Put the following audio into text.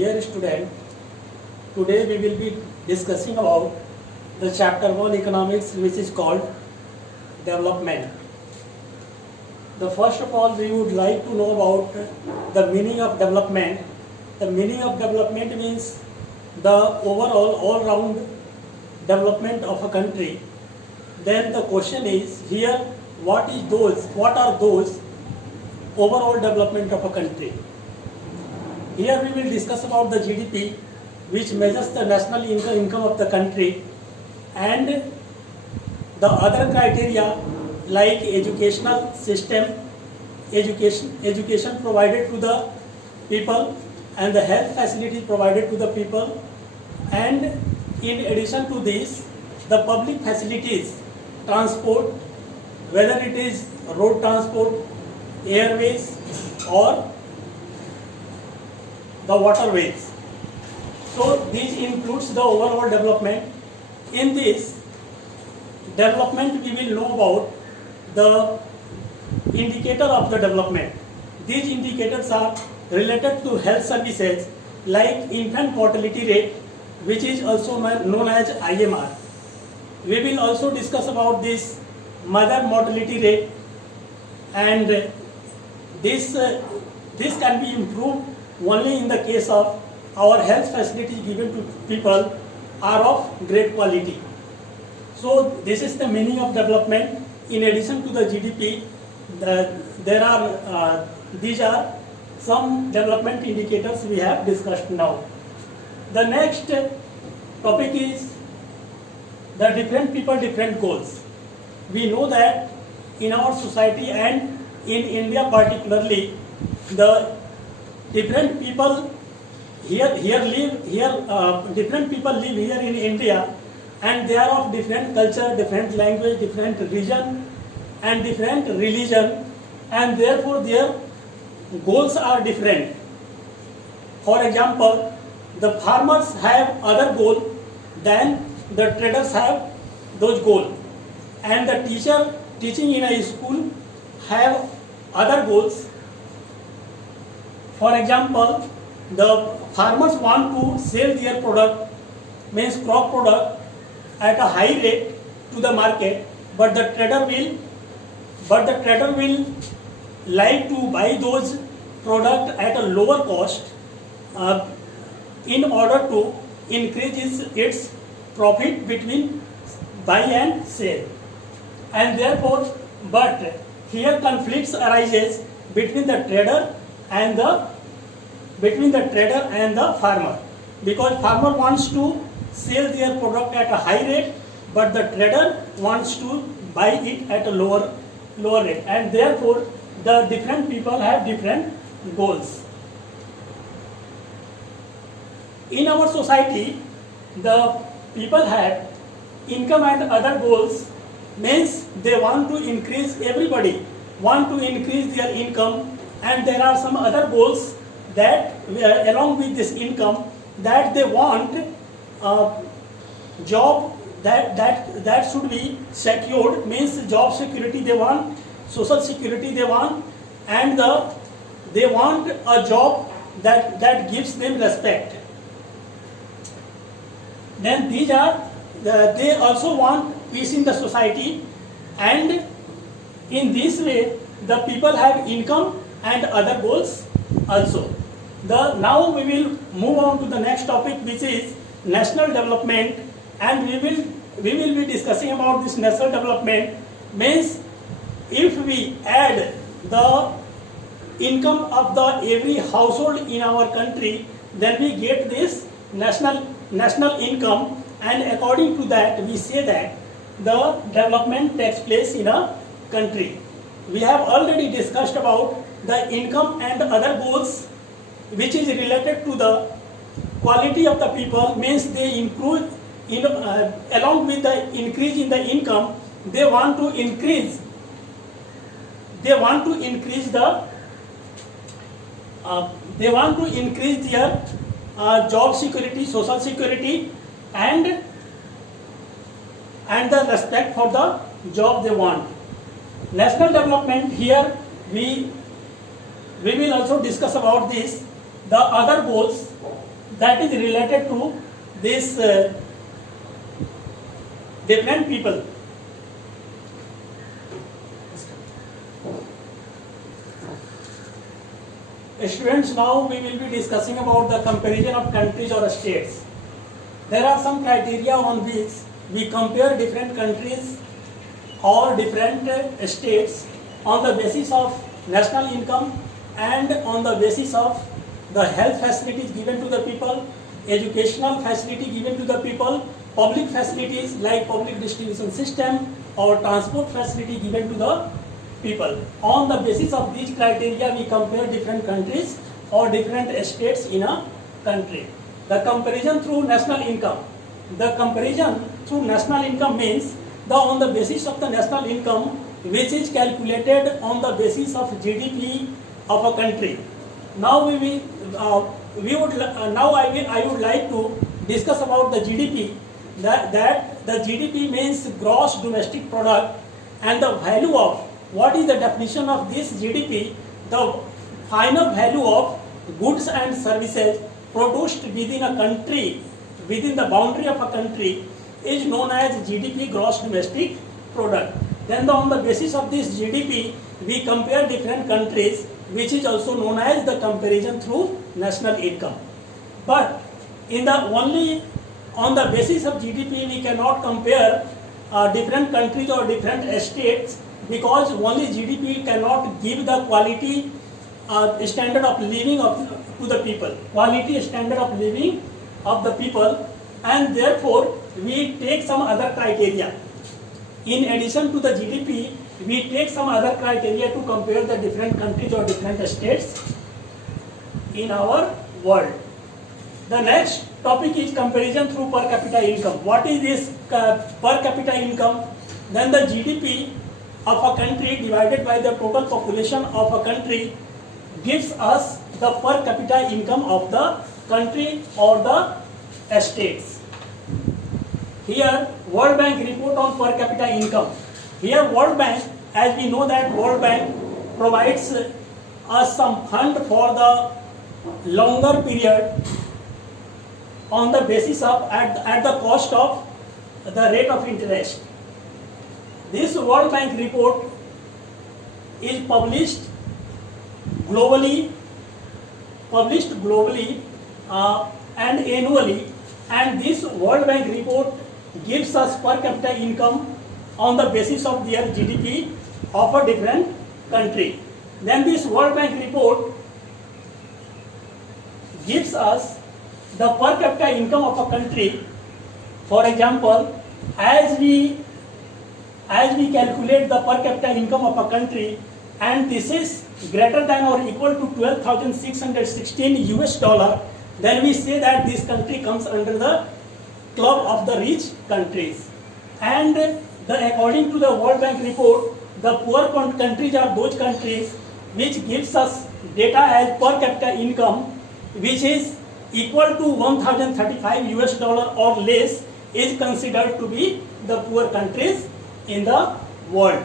Dear student, today we will be discussing about the chapter 1 economics, which is called development. The first of all, we would like to know about the meaning of development. The meaning of development means the overall all-round development of a country. Then the question is here, what are those overall development of a country? Here we will discuss about the GDP, which measures the national income of the country, and the other criteria like educational system, education provided to the people, and the health facilities provided to the people, and in addition to this, the public facilities, transport, whether it is road transport, airways, or the waterways. So this includes the overall development. In this development, we will know about the indicator of the development. These indicators are related to health services like infant mortality rate, which is also known as IMR. We will also discuss about this mother mortality rate, and this can be improved only in the case of our health facilities given to people are of great quality. So this is the meaning of development. In addition to the GDP, these are some development indicators we have discussed now. The next topic is the different people, different goals. We know that in our society and in India particularly, the different people different people live here in India, and they are of different culture, different language, different region, and different religion, and therefore their goals are different. For example, the farmers have other goal than the traders have those goals, and the teacher teaching in a school have other goals. For example, the farmers want to sell their product, means crop product, at a high rate to the market, but the trader will like to buy those product at a lower cost in order to increase its profit between buy and sell. And therefore, but here conflicts arises between the trader and the farmer, because farmer wants to sell their product at a high rate, but the trader wants to buy it at a lower rate, and therefore the different people have different goals. In our society, the people have income and other goals, means they want to increase, everybody want to increase their income, and there are some other goals that along with this income, that they want job that should be secured, means job security they want, social security they want, and they want a job that gives them respect. Then they also want peace in the society, and in this way the people have income and other goals also. Now we will move on to the next topic, which is national development, and we will be discussing about this national development. Means if we add the income of the every household in our country, then we get this national income, and according to that we say that the development takes place in a country. We have already discussed about the income and other goals, which is related to the quality of the people, means they improve along with the increase in the income, they want to increase their job security, social security, and the respect for the job they want. National development, here we will also discuss about this. The other goals that is related to this different people. Students, now we will be discussing about the comparison of countries or states. There are some criteria on which we compare different countries or different states on the basis of national income and on the basis of the health facilities given to the people, educational facility given to the people, public facilities like public distribution system or transport facility given to the people. On the basis of these criteria, we compare different countries or different states in a country. The comparison through national income. The comparison through national income means on the basis of the national income, which is calculated on the basis of GDP of a country. Now I would like to discuss about the GDP. That the GDP means gross domestic product, and the value of, what is the definition of this GDP? The final value of goods and services produced within a country, within the boundary of a country, is known as GDP, gross domestic product. Then on the basis of this GDP, we compare different countries, which is also known as the comparison through national income. But only on the basis of GDP, we cannot compare different countries or different states, because only GDP cannot give the quality standard of living to the people, quality standard of living of the people, and therefore we take some other criteria. In addition to the GDP, we take some other criteria to compare the different countries or different states in our world. The next topic is comparison through per capita income. What is this per capita income? Then the GDP of a country divided by the total population of a country gives us the per capita income of the country or the states. Here World Bank report on per capita income. Here World Bank, as we know that World Bank provides us some fund for the longer period on the basis of at the cost of the rate of interest. This World Bank report is published globally and annually, and this World Bank report gives us per capita income on the basis of their GDP of a different country. Then this World Bank report gives us the per capita income of a country. For example, as we calculate the per capita income of a country, and this is greater than or equal to $12,616, then we say that this country comes under the club of the rich countries. And according to the World Bank report, the poor countries are those countries which gives us data as per capita income, which is equal to $1,035 or less, is considered to be the poor countries in the world.